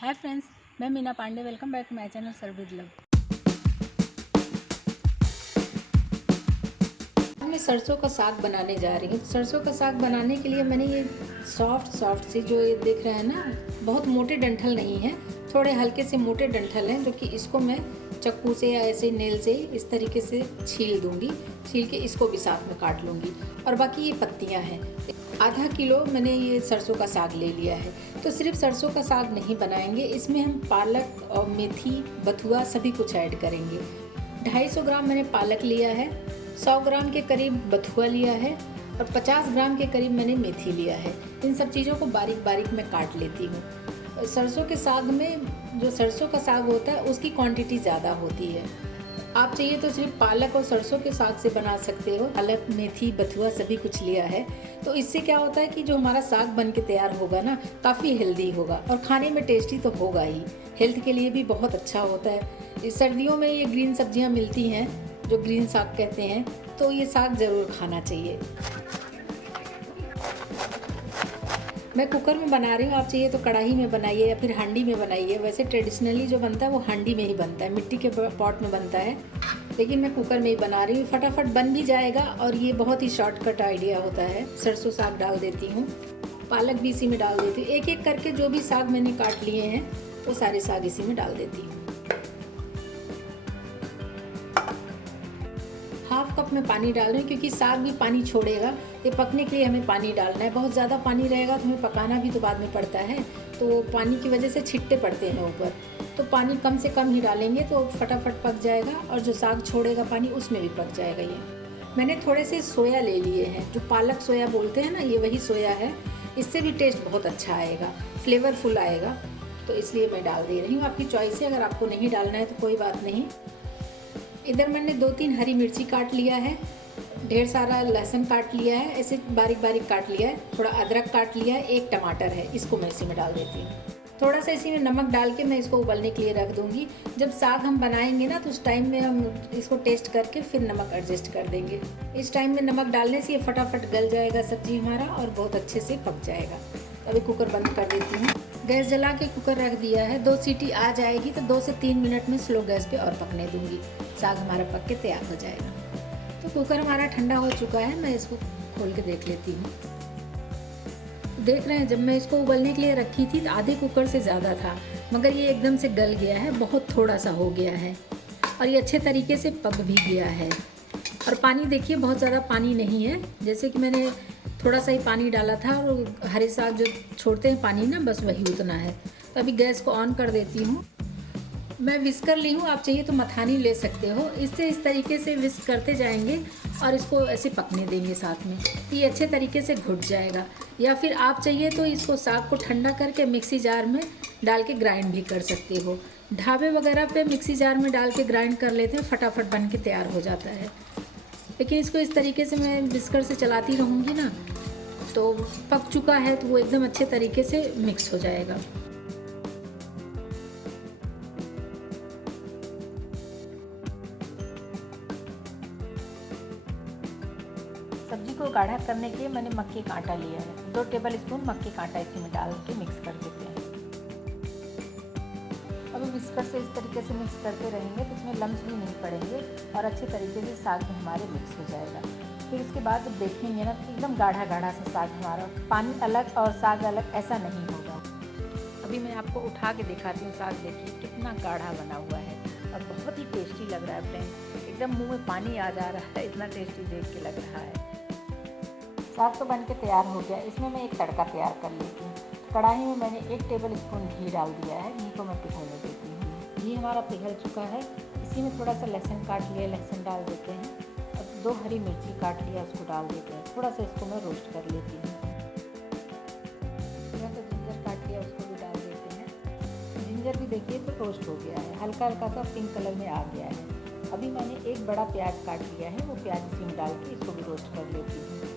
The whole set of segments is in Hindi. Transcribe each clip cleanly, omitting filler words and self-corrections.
हाय फ्रेंड्स, मैं Meena Pandey. Welcome back to my channel serve with love. मैं सरसों का साग बनाने जा रही हूँ। सरसों का साग बनाने के लिए मैंने ये सॉफ्ट सी जो ये देख रहे हैं ना, बहुत मोटे डंठल नहीं है, थोड़े हल्के से मोटे डंठल हैं, जो कि इसको मैं चक्कू से या ऐसे नेल से इस तरीके से छील दूंगी। छील के इसको भी साथ में काट लूँगी। और बाकी ये पत्तियाँ हैं। आधा किलो मैंने ये सरसों का साग ले लिया है। तो सिर्फ सरसों का साग नहीं बनाएंगे, इसमें हम पालक और मेथी, बथुआ सभी कुछ ऐड करेंगे। 250 ग्राम मैंने पालक लिया है, 100 ग्राम के करीब बथुआ लिया है और 50 ग्राम के करीब मैंने मेथी लिया है। इन सब चीज़ों को बारीक बारीक मैं काट लेती हूँ। सरसों के साग में जो सरसों का साग होता है उसकी क्वांटिटी ज़्यादा होती है। आप चाहिए तो सिर्फ पालक और सरसों के साग से बना सकते हो। पालक, मेथी, बथुआ सभी कुछ लिया है। तो इससे क्या होता है कि जो हमारा साग बन के तैयार होगा ना, काफ़ी हेल्दी होगा और खाने में टेस्टी तो होगा ही। हेल्थ के लिए भी बहुत अच्छा होता है। इस सर्दियों में ये ग्रीन सब्जियां मिलती हैं जो ग्रीन साग कहते हैं, तो ये साग ज़रूर खाना चाहिए। मैं कुकर में बना रही हूँ, आप चाहिए तो कढ़ाई में बनाइए या फिर हांडी में बनाइए। वैसे ट्रेडिशनली जो बनता है वो हांडी में ही बनता है, मिट्टी के पॉट में बनता है, लेकिन मैं कुकर में ही बना रही हूँ। फटाफट बन भी जाएगा और ये बहुत ही शॉर्टकट आइडिया होता है। सरसों साग डाल देती हूँ, पालक भी इसी में डाल देती हूँ। एक एक करके जो भी साग मैंने काट लिए हैं वो सारे साग इसी में डाल देती हूँ। हाफ कप में पानी डाल रही हूँ क्योंकि साग भी पानी छोड़ेगा। ये पकने के लिए हमें पानी डालना है। बहुत ज़्यादा पानी रहेगा तो हमें पकाना भी तो बाद में पड़ता है, तो पानी की वजह से छिट्टे पड़ते हैं ऊपर। तो पानी कम से कम ही डालेंगे तो फटाफट पक जाएगा और जो साग छोड़ेगा पानी उसमें भी पक जाएगा। ये मैंने थोड़े से सोया ले लिए हैं, जो पालक सोया बोलते हैं ना, ये वही सोया है। इससे भी टेस्ट बहुत अच्छा आएगा, फ्लेवरफुल आएगा, तो इसलिए मैं डाल दे रही हूँ। आपकी चॉइस है, अगर आपको नहीं डालना है तो कोई बात नहीं। इधर मैंने 2-3 हरी मिर्ची काट लिया है, ढेर सारा लहसुन काट लिया है, ऐसे बारीक बारीक काट लिया है, थोड़ा अदरक काट लिया है, एक टमाटर है, इसको मैं इसी में डाल देती हूँ। थोड़ा सा इसी में नमक डाल के मैं इसको उबलने के लिए रख दूँगी। जब साग हम बनाएंगे ना तो उस टाइम में हम इसको टेस्ट करके फिर नमक एडजस्ट कर देंगे। इस टाइम में नमक डालने से ये फटाफट गल जाएगा सब्जी हमारा और बहुत अच्छे से पक जाएगा। अभी कुकर बंद कर देती हूँ। गैस जला के कुकर रख दिया है। 2 सीटी आ जाएगी तो 2 से 3 मिनट में स्लो गैस पे और पकने दूंगी। साग हमारा पक के तैयार हो जाएगा। तो कुकर हमारा ठंडा हो चुका है, मैं इसको खोल के देख लेती हूँ। देख रहे हैं, जब मैं इसको उबलने के लिए रखी थी तो आधे कुकर से ज़्यादा था, मगर ये एकदम से गल गया है, बहुत थोड़ा सा हो गया है और ये अच्छे तरीके से पक भी गया है। और पानी देखिए, बहुत ज़्यादा पानी नहीं है, जैसे कि मैंने थोड़ा सा ही पानी डाला था और हरे साग जो छोड़ते हैं पानी ना, बस वही उतना है। तो अभी गैस को ऑन कर देती हूँ। मैं विस्कर ली हूँ, आप चाहिए तो मथानी ले सकते हो। इससे इस तरीके से विस्क करते जाएंगे और इसको ऐसे पकने देंगे साथ में, तो ये अच्छे तरीके से घुट जाएगा। या फिर आप चाहिए तो इसको साग को ठंडा करके मिक्सी जार में डाल के ग्राइंड भी कर सकते हो। ढाबे वगैरह पे मिक्सी जार में डाल के ग्राइंड कर लेते हैं, फटाफट बन के तैयार हो जाता है। लेकिन इसको इस तरीके से मैं विस्कर से चलाती रहूँगी ना, तो पक चुका है तो वो एकदम अच्छे तरीके से मिक्स हो जाएगा। सब्जी को गाढ़ा करने के लिए मैंने मक्के का आटा लिया है। 2 टेबल स्पून मक्के का आटा इसी में डाल के मिक्स कर देते हैं। अभी विस्कर से इस तरीके से मिक्स करते रहेंगे तो इसमें लम्स भी नहीं पड़ेंगे और अच्छे तरीके से साग में हमारे मिक्स हो जाएगा। फिर उसके बाद जब देखेंगे ना तो एकदम गाढ़ा गाढ़ा सा साग हमारा, पानी अलग और साग अलग ऐसा नहीं होगा। अभी मैं आपको उठा के दिखाती हूँ। साग देखिए कितना गाढ़ा बना हुआ है और बहुत ही टेस्टी लग रहा है फ्रेंड्स। एकदम मुंह में पानी आ जा रहा है, इतना टेस्टी देख के लग रहा है। साग तो बन के तैयार हो गया। इसमें मैं एक तड़का तैयार कर लेती हूँ। कढ़ाई में मैंने 1 टेबल स्पून घी डाल दिया है। घी को मैं पिघलने देती हूँ। घी हमारा पिघल चुका है। इसी में थोड़ा सा लहसुन काट लिया, लहसुन डाल देते हैं और 2 हरी मिर्ची काट लिया, उसको डाल देते हैं। थोड़ा सा इसको मैं रोस्ट कर लेती हूँ। थोड़ा सा जिंजर काट लिया, उसको भी डाल देते हैं। जिंजर भी देखिए तो रोस्ट हो गया है, हल्का हल्का सा पिंक कलर में आ गया है। अभी मैंने एक बड़ा प्याज काट लिया है, वो प्याज इसी में डाल के इसको भी रोस्ट कर लेती हूँ।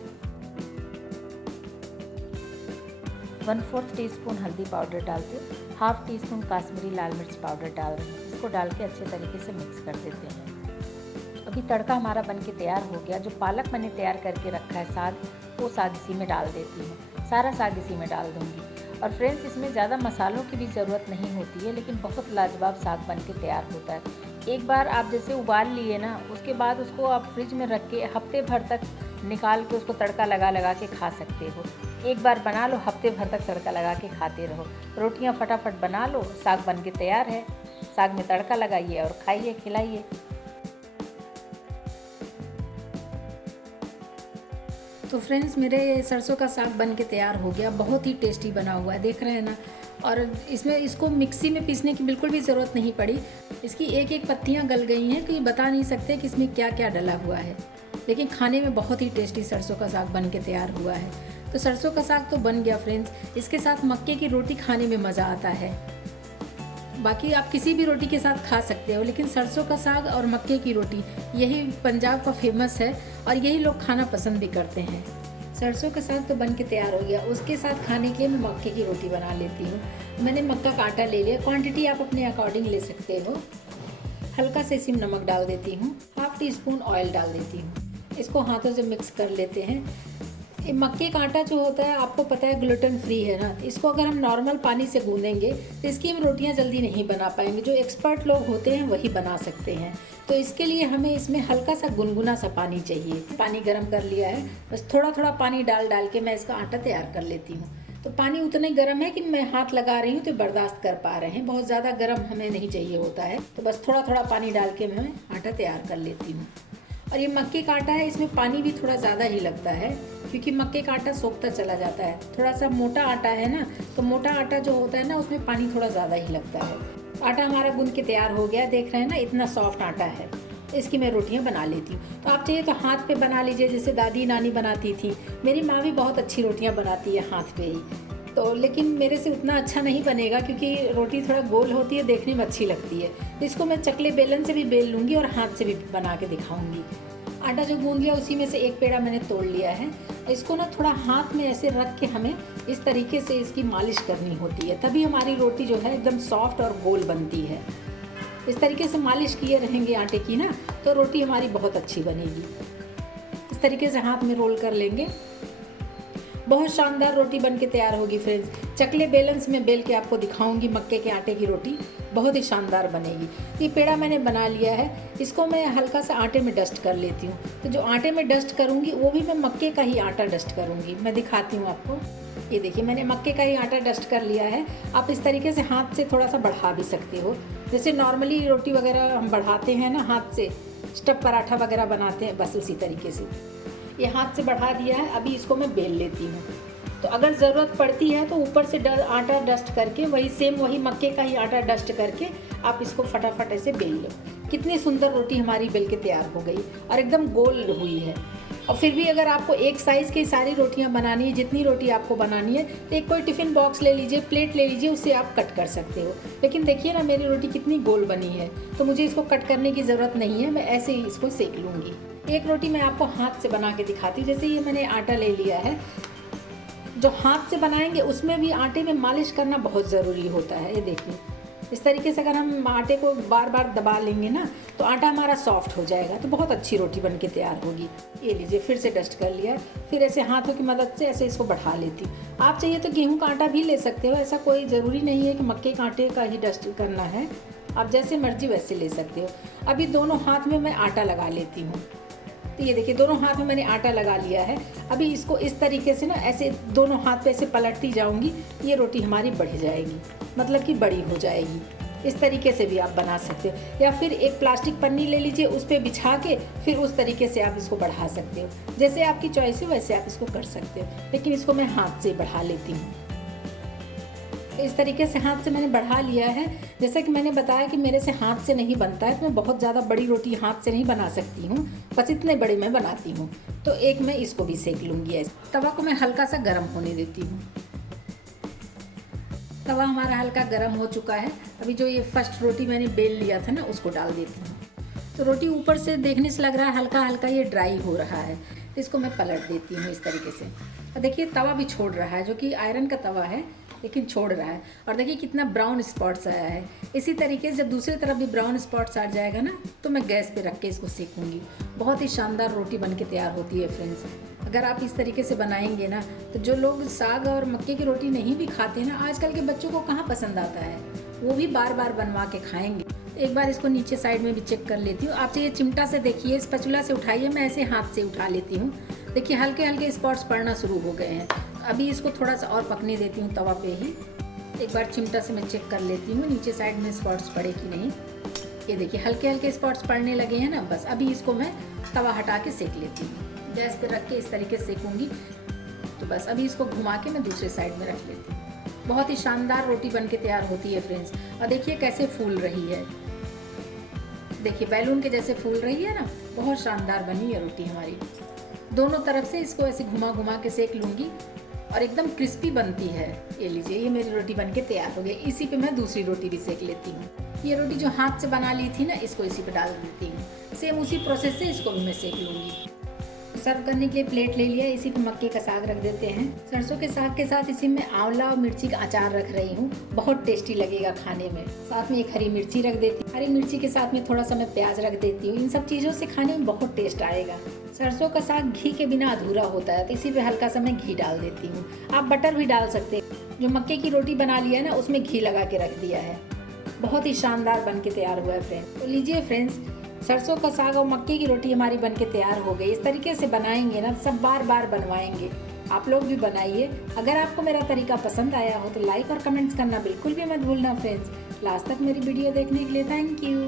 1/4 टीस्पून हल्दी पाउडर डालते, हाफ टी स्पून काश्मीरी लाल मिर्च पाउडर डाल रहे हैं। इसको डाल के अच्छे तरीके से मिक्स कर देते हैं। अभी तड़का हमारा बन के तैयार हो गया। जो पालक मैंने तैयार करके रखा है साग, वो साग इसी में डाल देती हूँ। सारा साग इसी में डाल दूँगी और फ्रेंड्स इसमें ज़्यादा मसालों की भी ज़रूरत नहीं होती है, लेकिन बहुत लाजवाब साग बन के तैयार होता है। एक बार आप जैसे उबाल लिए ना, उसके बाद उसको आप फ्रिज में रख के हफ्ते भर तक निकाल के उसको तड़का लगा लगा के खा सकते हो। एक बार बना लो, हफ्ते भर तक तड़का लगा के खाते रहो। रोटियां फटाफट बना लो, साग बन के तैयार है। साग में तड़का लगाइए और खाइए, खिलाइए। तो फ्रेंड्स, मेरे सरसों का साग बन के तैयार हो गया। बहुत ही टेस्टी बना हुआ है, देख रहे हैं ना। और इसमें इसको मिक्सी में पीसने की बिल्कुल भी ज़रूरत नहीं पड़ी। इसकी एक एक पत्तियां गल गई हैं, कि बता नहीं सकते कि इसमें क्या क्या डला हुआ है, लेकिन खाने में बहुत ही टेस्टी सरसों का साग बन के तैयार हुआ है। तो सरसों का साग तो बन गया फ्रेंड्स। इसके साथ मक्के की रोटी खाने में मज़ा आता है। बाकी आप किसी भी रोटी के साथ खा सकते हो, लेकिन सरसों का साग और मक्के की रोटी यही पंजाब का फेमस है और यही लोग खाना पसंद भी करते हैं। सरसों का साग तो बन के तैयार हो गया। उसके साथ खाने के लिए मैं मक्के की रोटी बना लेती हूँ। मैंने मक्का का आटा ले लिया। क्वांटिटी आप अपने अकॉर्डिंग ले सकते हो। हल्का से इसमें नमक डाल देती हूँ, हाफ टी स्पून ऑयल डाल देती हूँ। इसको हाथों से मिक्स कर लेते हैं। ये मक्के का आटा जो होता है, आपको पता है ग्लूटेन फ्री है ना। इसको अगर हम नॉर्मल पानी से गूंदेंगे तो इसकी हम रोटियां जल्दी नहीं बना पाएंगे। जो एक्सपर्ट लोग होते हैं वही बना सकते हैं। तो इसके लिए हमें इसमें हल्का सा गुनगुना सा पानी चाहिए। पानी गर्म कर लिया है, बस थोड़ा थोड़ा पानी डाल डाल के मैं इसका आटा तैयार कर लेती हूँ। तो पानी उतना ही गर्म है कि मैं हाथ लगा रही हूँ तो बर्दाश्त कर पा रहे हैं। बहुत ज़्यादा गर्म हमें नहीं चाहिए होता है। तो बस थोड़ा थोड़ा पानी डाल के मैं आटा तैयार कर लेती हूँ। और ये मक्के का आटा है, इसमें पानी भी थोड़ा ज़्यादा ही लगता है, क्योंकि मक्के का आटा सोखता चला जाता है। थोड़ा सा मोटा आटा है ना, तो मोटा आटा जो होता है ना, उसमें पानी थोड़ा ज़्यादा ही लगता है। आटा हमारा गूंद के तैयार हो गया, देख रहे हैं ना, इतना सॉफ्ट आटा है। इसकी मैं रोटियां बना लेती हूँ। तो आप चाहिए तो हाथ पे बना लीजिए, जैसे दादी नानी बनाती थी। मेरी माँ भी बहुत अच्छी रोटियाँ बनाती है हाथ पे ही। तो लेकिन मेरे से उतना अच्छा नहीं बनेगा, क्योंकि रोटी थोड़ा गोल होती है, देखने में अच्छी लगती है। तो इसको मैं चकले बेलन से भी बेल लूँगी और हाथ से भी बना के दिखाऊँगी। आटा जो गूंद लिया उसी में से एक पेड़ा मैंने तोड़ लिया है। इसको ना थोड़ा हाथ में ऐसे रख के हमें इस तरीके से इसकी मालिश करनी होती है, तभी हमारी रोटी जो है एकदम सॉफ्ट और गोल बनती है। इस तरीके से मालिश किए रहेंगे आटे की ना, तो रोटी हमारी बहुत अच्छी बनेगी। इस तरीके से हाथ में रोल कर लेंगे। बहुत शानदार रोटी बन के तैयार होगी फ्रेंड्स। चकले बेलन से मैं बेल के आपको दिखाऊंगी मक्के के आटे की रोटी, बहुत ही शानदार बनेगी। ये पेड़ा मैंने बना लिया है, इसको मैं हल्का सा आटे में डस्ट कर लेती हूँ। तो जो आटे में डस्ट करूँगी वो भी मैं मक्के का ही आटा डस्ट करूँगी। मैं दिखाती हूँ आपको। ये देखिए, मैंने मक्के का ही आटा डस्ट कर लिया है। आप इस तरीके से हाथ से थोड़ा सा बढ़ा भी सकते हो, जैसे नॉर्मली रोटी वगैरह हम बढ़ाते हैं ना हाथ से, स्टफ पराठा वगैरह बनाते हैं, बस उसी तरीके से ये हाथ से बढ़ा दिया है। अभी इसको मैं बेल लेती हूँ। तो अगर ज़रूरत पड़ती है तो ऊपर से आटा डस्ट करके वही मक्के का ही आटा डस्ट करके आप इसको फटाफट ऐसे बेल लो। कितनी सुंदर रोटी हमारी बेल के तैयार हो गई और एकदम गोल हुई है। और फिर भी अगर आपको एक साइज़ की सारी रोटियां बनानी है, जितनी रोटी आपको बनानी है, तो एक कोई टिफ़िन बॉक्स ले लीजिए, प्लेट ले लीजिए, उससे आप कट कर सकते हो। लेकिन देखिए ना, मेरी रोटी कितनी गोल बनी है, तो मुझे इसको कट करने की ज़रूरत नहीं है। मैं ऐसे ही इसको सेक लूँगी। एक रोटी मैं आपको हाथ से बना के दिखाती हूँ। जैसे ये मैंने आटा ले लिया है, जो हाथ से बनाएंगे उसमें भी आटे में मालिश करना बहुत ज़रूरी होता है। ये देखिए, इस तरीके से अगर हम आटे को बार बार दबा लेंगे ना, तो आटा हमारा सॉफ्ट हो जाएगा, तो बहुत अच्छी रोटी बन के तैयार होगी। ये लीजिए, फिर से डस्ट कर लिया। फिर ऐसे हाथों की मदद से ऐसे इसको बढ़ा लेती हूँ। आप चाहिए तो गेहूं का आटा भी ले सकते हो, ऐसा कोई ज़रूरी नहीं है कि मक्के के आटे का ही डस्ट करना है। आप जैसे मर्जी वैसे ले सकते हो। अभी दोनों हाथ में मैं आटा लगा लेती हूँ। तो ये देखिए, दोनों हाथ में मैंने आटा लगा लिया है। अभी इसको इस तरीके से ना ऐसे दोनों हाथ पे ऐसे पलटती जाऊंगी, ये रोटी हमारी बढ़ जाएगी, मतलब कि बड़ी हो जाएगी। इस तरीके से भी आप बना सकते हो, या फिर एक प्लास्टिक पन्नी ले लीजिए, उस पर बिछा के फिर उस तरीके से आप इसको बढ़ा सकते हो। जैसे आपकी चॉइस है वैसे आप इसको कर सकते हो, लेकिन इसको मैं हाथ से बढ़ा लेती हूँ। इस तरीके से हाथ से मैंने बढ़ा लिया है। जैसा कि मैंने बताया कि मेरे से हाथ से नहीं बनता है, तो मैं बहुत ज़्यादा बड़ी रोटी हाथ से नहीं बना सकती हूँ, बस इतने बड़े मैं बनाती हूँ। तो एक मैं इसको भी सेक लूँगी। ऐसे तवा को मैं हल्का सा गर्म होने देती हूँ। तवा हमारा हल्का गर्म हो चुका है। अभी जो ये फर्स्ट रोटी मैंने बेल लिया था ना, उसको डाल देती हूँ। तो रोटी ऊपर से देखने से लग रहा है हल्का हल्का ये ड्राई हो रहा है, तो इसको मैं पलट देती हूँ इस तरीके से। और देखिए, तवा भी छोड़ रहा है, जो कि आयरन का तवा है, लेकिन छोड़ रहा है। और देखिए कितना ब्राउन स्पॉट्स आया है। इसी तरीके से जब दूसरी तरफ भी ब्राउन स्पॉट्स आ जाएगा ना, तो मैं गैस पे रख के इसको सेकूंगी। बहुत ही शानदार रोटी बन के तैयार होती है फ्रेंड्स। अगर आप इस तरीके से बनाएंगे ना, तो जो लोग साग और मक्के की रोटी नहीं भी खाते ना, आजकल के बच्चों को कहाँ पसंद आता है, वो भी बार बार बनवा के खाएंगे। एक बार इसको नीचे साइड में भी चेक कर लेती हूँ। आप चाहिए चिमटा से देखिए, स्पैचुला से उठाइए, मैं ऐसे हाथ से उठा लेती हूँ। देखिए हल्के हल्के स्पॉट्स पड़ना शुरू हो गए हैं। अभी इसको थोड़ा सा और पकने देती हूँ तवा पे ही। एक बार चिमटा से मैं चेक कर लेती हूँ नीचे साइड में स्पॉट्स पड़े कि नहीं। ये देखिए हल्के हल्के स्पॉट्स पड़ने लगे हैं ना। बस अभी इसको मैं तवा हटा के सेक लेती हूँ। गैस पे रख के इस तरीके से सेकूँगी। तो बस अभी इसको घुमा के मैं दूसरे साइड में रख लेती हूँ। बहुत ही शानदार रोटी बन के तैयार होती है फ्रेंड्स। और देखिए कैसे फूल रही है, देखिए बैलून के जैसे फूल रही है ना। बहुत शानदार बनी है रोटी हमारी। दोनों तरफ से इसको ऐसे घुमा घुमा के सेक लूँगी और एकदम क्रिस्पी बनती है। ये लीजिए, ये मेरी रोटी बन के तैयार हो गई। इसी पे मैं दूसरी रोटी भी सेक लेती हूँ। ये रोटी जो हाथ से बना ली थी ना, इसको इसी पे डाल देती हूँ। सेम उसी प्रोसेस से इसको भी मैं सेक लूँगी। सर्व करने के लिए प्लेट ले लिया, इसी पे मक्के का साग रख देते हैं। सरसों के साग के साथ इसी में आंवला और मिर्ची का अचार रख रही हूँ। बहुत टेस्टी लगेगा खाने में। साथ में एक हरी मिर्ची रख देती हूँ। हरी मिर्ची के साथ में थोड़ा सा मैं प्याज रख देती हूँ। इन सब चीज़ों से खाने में बहुत टेस्ट आएगा। सरसों का साग घी के बिना अधूरा होता है, तो इसी पे हल्का सा मैं घी डाल देती हूँ। आप बटर भी डाल सकते हैं। जो मक्के की रोटी बना लिया है ना, उसमें घी लगा के रख दिया है। बहुत ही शानदार बन के तैयार हुआ है फ्रेंड्स। तो लीजिए फ्रेंड्स, सरसों का साग और मक्के की रोटी हमारी बन के तैयार हो गई। इस तरीके से बनाएंगे ना, सब बार बार बनवाएंगे। आप लोग भी बनाइए। अगर आपको मेरा तरीका पसंद आया हो तो लाइक और कमेंट्स करना बिल्कुल भी मत भूलना फ्रेंड्स। लास्ट तक मेरी वीडियो देखने के लिए थैंक यू।